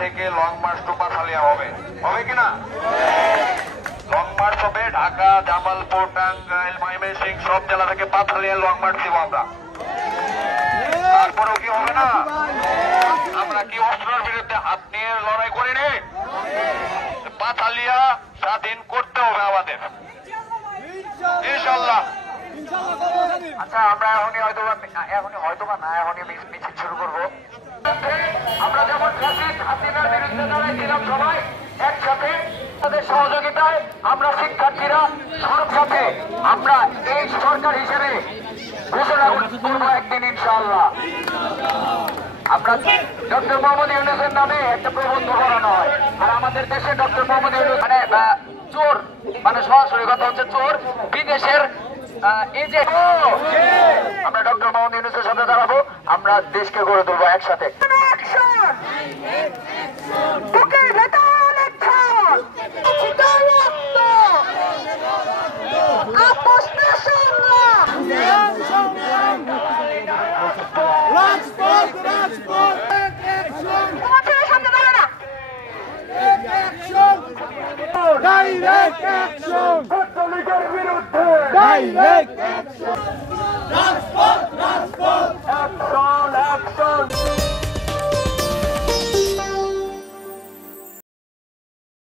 থেকে long March two Pathalia হবে, হবে কিনা? লং মার্চ হবে ঢাকা, জামালপুর, টাঙ্গাইল, ময়মনসিংহ সব জেলা থেকে পাথালিয়া লং মার্চ দিব আমরা। তারপরেও কি হবে না? আমরা কি অস্ত্রের বিরুদ্ধে হাত নিয়ে লড়াই করিনি? পাথালিয়া স্বাধীন করতে হবে আমাদের, ইনশাল্লাহ। আচ্ছা, আমরা এখনই মিছিল শুরু করবো। আমরা যেমন হাসিনার বিরুদ্ধে দাঁড়াইছিলাম সবাই একসাথে, তাদের সহযোগিতায় আমরা শিক্ষার্থীরা সাথে আমরা এই সরকার হিসেবে ঘোষণা করবো একদিন ইনশাআল্লাহ। আমরা ডক্টর মোহাম্মদ ইউনূসের নামে একটা প্রবন্ধ করানো হয়, আর আমাদের দেশে ডক্টর মোহাম্মদ ইউনূস মানে চোর, মানে সরাসরি কথা হচ্ছে চোর, বিদেশের এজেন্ট। আমরা ডক্টর মোহাম্মদ ইউনূসের সাথে দাঁড়াবো, আমরা দেশকে গড়ে তুলবো একসাথে। Direct action! Direct action! Transport! Action! Action!